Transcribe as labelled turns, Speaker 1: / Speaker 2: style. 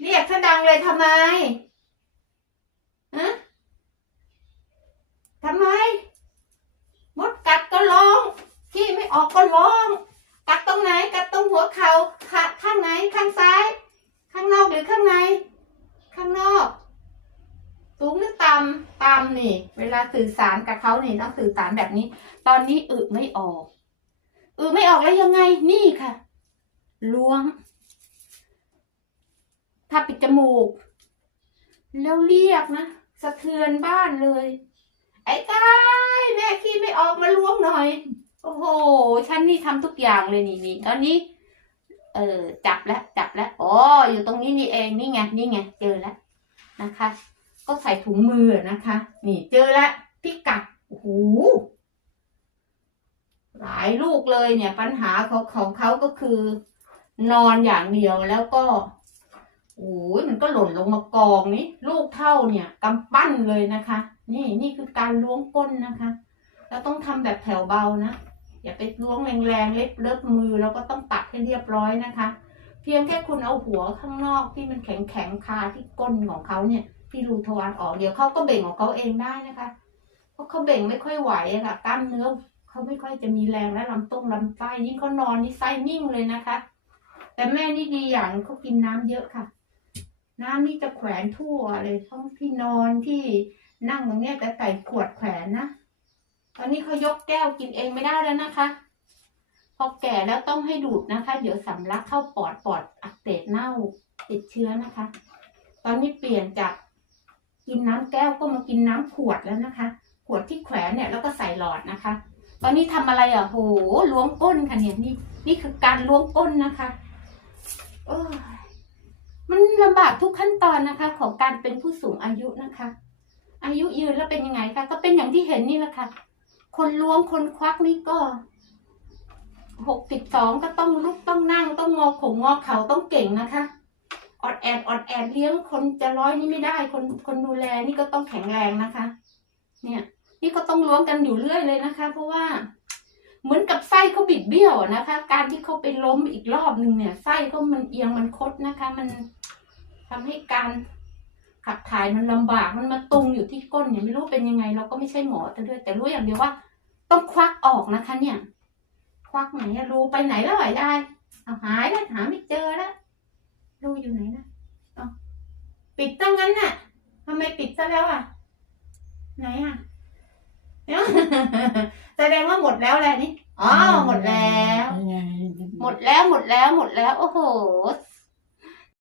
Speaker 1: เรียกซะดังเลยทำไมฮะทำไม มดกัดก็ร้องขี้ไม่ออกก็ร้อง กัดตรงไหน กัดตรงหัวเขา่าข้างไหน ข้างซ้าย ข้างนอกหรือข้างใน ข้างนอก สูงหรือต่ำต่ำนี่ เวลาสื่อสารกับเขาเนี่ต้องสื่อสารแบบนี้ ตอนนี้อึไม่ออก อึไม่ออกแล้วยังไง นี่ค่ะ ล้วง ถ้าปิดจมูก แล้วเรียกนะ สะเทือนบ้านเลย ไอ้กายแม่ขี้ไม่ออกมาล้วงหน่อย โอ้โหฉันนี่ทำทุกอย่างเลยนี่นี่ตอนนี้ เออจับแล้วจับแล้วอ๋ออยู่ตรงนี้นี่เองนี่ไงนี่ไงเจอแล้วนะคะ ก็ใส่ถุงมือนะคะ นี่เจอแล้วพิกัดโอ้โหหลายลูกเลยเนี่ยปัญหาของของเขาก็คือนอนอย่างเดียวแล้วก็ โอ้ยมันก็หล่นลงมากองนี่ลูกเท่าเนี่ยกำปั้นเลยนะคะ นี่นี่คือการล้วงก้นนะคะเราต้องทำแบบแผวเบานะอย่าไปล้วงแรงๆเล็บเล็บมือแล้วก็ต้องตัดให้เรียบร้อยนะคะ เพียงแค่คุณเอาหัวข้างนอกที่มันแข็งแข็งๆคาที่ก้นของเขาเนี่ยที่รูทวารออกเดี๋ยวเขาก็เบ่งของเขาเองได้นะคะเพราะเขาเบ่งไม่ค่อยไหวค่ะกล้ามเนื้อเขาไม่ค่อยจะมีแรงและลำต้งลำไส้ยิ่งเขานอนนี่ไส้นิ่งเลยนะคะ แต่แม่นี่ดีอย่างเขากินน้ำเยอะค่ะ น้ำนี่จะแขวนทั่วเลยทั้งที่นอนที่นั่งตรงเนี้ยจะใส่ขวดแขวนนะตอนนี้เขายกแก้วกินเองไม่ได้แล้วนะคะพอแก่แล้วต้องให้ดูดนะคะ เดี๋ยวสำลักเข้าปอดปอดอักเสบเน่าติดเชื้อนะคะ ตอนนี้เปลี่ยนจากกินน้ำแก้วก็มากินน้ำขวดแล้วนะคะ ขวดที่แขวนเนี่ยแล้วก็ใส่หลอดนะคะ ตอนนี้ทำอะไรอะโหล้วงก้นค่ะเนี่ยนี่นี่คือการล้วงก้นนะคะ เอ้ย มันลำบากทุกขั้นตอนนะคะ ของการเป็นผู้สูงอายุนะคะ อายุยืนแล้วเป็นยังไงคะก็เป็นอย่างที่เห็นนี่แหละค่ะ คนล้วงคนควักนี่ก็หกสิบสองก็ต้องลุกต้องนั่งต้องงอขงงอเข่าต้องเก่งนะคะอดแอดอดแอดเลี้ยงคนจะร้อยนี่ไม่ได้ คนคนดูแลนี่ก็ต้องแข็งแรงนะคะ เนี่ย นี่ก็ต้องล้วงกันอยู่เรื่อยเลยนะคะ เพราะว่า เหมือนกับไส้เขาบิดเบี้ยวนะคะ การที่เขาไปล้มอีกรอบหนึ่งเนี่ยไส้เขามันเอียงมันคดนะคะ มัน ทำให้การขับถ่ายมันลำบากมันมาตุงอยู่ที่ก้นเนี่ยไม่รู้เป็นยังไง เราก็ไม่ใช่หมอแต่ด้วย แต่รู้อย่างเดียวว่า ต้องควักออกนะคะ เนี่ย ควักไหนอะรูไปไหนแล้วไหวได้เอาหายแล้วหาไม่เจอแล้วรูอยู่ไหนนะเอาปิดตั้งงั้นน่ะทำไมปิดซะแล้วอะ ไหนอะเอ้าแสดงว่าหมดแล้วแหละนี่อ๋อหมดแล้ว หมดแล้วหมดแล้วหมดแล้ว โอ้โห